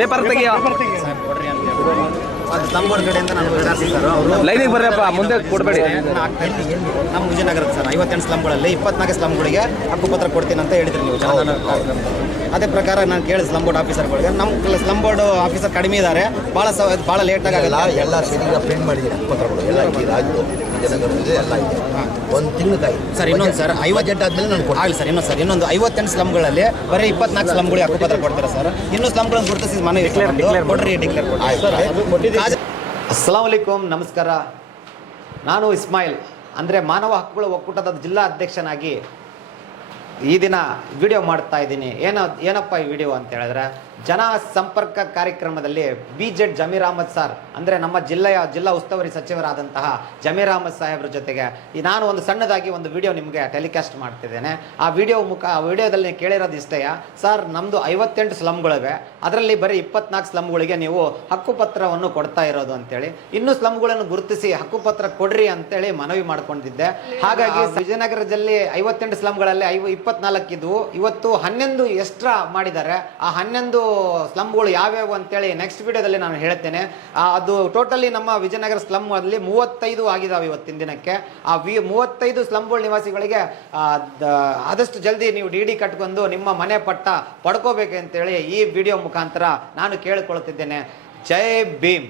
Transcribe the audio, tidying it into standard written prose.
Paper ತೆಗಿಯೋ ಸ್ಲಂಬೋರ್ಡ್ ಕಡೆಯಿಂದ ನಾನು sir ಅವರು ಲೈನಿಗೆ ಬರ್ರಪ್ಪ, ಮುಂದೆ ಕೊಡಬೇಡಿ. ನಮ್ಮ ವಿಜಯನಗರದ ಸರ್ 58 ಸ್ಲಮ್ಗಳಲ್ಲಿ 24 ಸ್ಲಮ್ಗಳಿಗೆ ಹಕ್ಕುಪತ್ರ ಕೊಡ್ತೀನಿ ಅಂತ ಹೇಳಿದ್ರಿ ನೀವು ಜನಧನ ಕಾರ್ಯಕ್ರಮದಲ್ಲಿ. ಅದೇ ಪ್ರಕಾರ ನಾನು ಕೇಳಿದ ಸ್ಲಮ್ ಬೋರ್ಡ್ ಆಫೀಸರ್ಗಳಿಗೆ ನಮ್ಮ ಸ್ಲಮ್ ಬೋರ್ಡ್ ಆಫೀಸರ್ ಕಡಿಮೆ ಇದ್ದಾರೆ, ಭಾಳ ಲೇಟಾಗಿ ಆಗಲ್ಲ. ಎಲ್ಲ ಸರಿಯಾಗಿ ಪ್ರಿಂಟ್ ಮಾಡಿದ್ದೀನಿ ಹಕ್ಕುಪತ್ರಗಳು ಎಲ್ಲ ಇದೆ, ರಾಜ್ಯದ ವಿಜಯನಗರದಲ್ಲಿ ಎಲ್ಲ ಇದೆ. ಒಂದು ತಿಂಗಳಾಯಿ ಸರ್. ಇನ್ನೊಂದು ಸರ್ 58 ಆದಮೇಲೆ ನಾನು ಆಗಲಿ ಸರ್. ಇನ್ನೊಂದು 58 ಸ್ಲಮ್ಗಳಲ್ಲಿ ಬರೀ 24 ಸ್ಲಮ್ಗಳಿಗೆ ಹಕ್ಕುಪತ್ರ ಕೊಡ್ತಾರೆ ಸರ್. ಇನ್ನೂ ಸ್ಲಮ್ಗಳನ್ನು ಗುರುತಿಸಿ ಮನೆ ಕೊಡ್ರಿ, ಡಿಕ್ಲೇರ್ ಕೊಡಿ. ಅಸ್ಸಲಾಂ ವಲೈಕುಮ್, ನಮಸ್ಕಾರ. ನಾನು ಇಸ್ಮಾಯಿಲ್ ಅಂದರೆ ಮಾನವ ಹಕ್ಕುಗಳ ಒಕ್ಕೂಟದ ಜಿಲ್ಲಾ ಅಧ್ಯಕ್ಷನಾಗಿ ಈ ದಿನ ವಿಡಿಯೋ ಮಾಡ್ತಾ ಇದ್ದೀನಿ. ಏನಪ್ಪ ಈ ವಿಡಿಯೋ ಅಂತ ಹೇಳಿದ್ರೆ, ಜನ ಸಂಪರ್ಕ ಕಾರ್ಯಕ್ರಮದಲ್ಲಿ BZ ಜಮೀರ್ ಅಹಮದ್ ಸರ್ ಅಂದರೆ ನಮ್ಮ ಜಿಲ್ಲಾ ಉಸ್ತುವಾರಿ ಸಚಿವರಾದಂತಹ ಜಮೀರ್ ಅಹಮದ್ ಸಾಹೇಬ್ರ ಜೊತೆಗೆ ನಾನು ಒಂದು ಸಣ್ಣದಾಗಿ ಒಂದು ವಿಡಿಯೋ ನಿಮಗೆ ಟೆಲಿಕಾಸ್ಟ್ ಮಾಡ್ತಿದ್ದೇನೆ. ಆ ವಿಡಿಯೋದಲ್ಲಿ ಕೇಳಿರೋದು ಇಷ್ಟೆಯ ಸರ್, ನಮ್ಮದು 58 ಸ್ಲಮ್ಗಳಿವೆ, ಅದರಲ್ಲಿ ಬರೀ 24 ಸ್ಲಮ್ಗಳಿಗೆ ನೀವು ಹಕ್ಕುಪತ್ರವನ್ನು ಕೊಡ್ತಾ ಇರೋದು ಅಂತೇಳಿ, ಇನ್ನೂ ಸ್ಲಮ್ಗಳನ್ನು ಗುರುತಿಸಿ ಹಕ್ಕುಪತ್ರ ಕೊಡ್ರಿ ಅಂತೇಳಿ ಮನವಿ ಮಾಡ್ಕೊಂಡಿದ್ದೆ. ಹಾಗಾಗಿ ವಿಜಯನಗರದಲ್ಲಿ 58 ಸ್ಲಮ್ಗಳಲ್ಲಿ 24 ಇದ್ವು, ಇವತ್ತು 11 ಎಕ್ಸ್ಟ್ರಾ ಮಾಡಿದ್ದಾರೆ. ಆ 11 ಸ್ಲಮ್ಗಳು ಯಾವ್ಯಾವು ಅಂತೇಳಿ ನೆಕ್ಸ್ಟ್ ವಿಡಿಯೋದಲ್ಲಿ ನಾನು ಹೇಳ್ತೇನೆ. ಅದು ಟೋಟಲಿ ನಮ್ಮ ವಿಜಯನಗರ ಸ್ಲಮ್ ಅಲ್ಲಿ 35 ಆಗಿದಾವೆ ಇವತ್ತಿನ ದಿನಕ್ಕೆ. ಆ 35 ಸ್ಲಮ್ಗಳ ನಿವಾಸಿಗಳಿಗೆ ಆದಷ್ಟು ಜಲ್ದಿ ನೀವು DD ಕಟ್ಕೊಂಡು ನಿಮ್ಮ ಮನೆ ಪಟ್ಟ ಪಡ್ಕೋಬೇಕಂತೇಳಿ ಈ ವಿಡಿಯೋ ಮುಖಾಂತರ ನಾನು ಕೇಳಿಕೊಳ್ತಿದ್ದೇನೆ. ಜೈ ಭೀಮ್.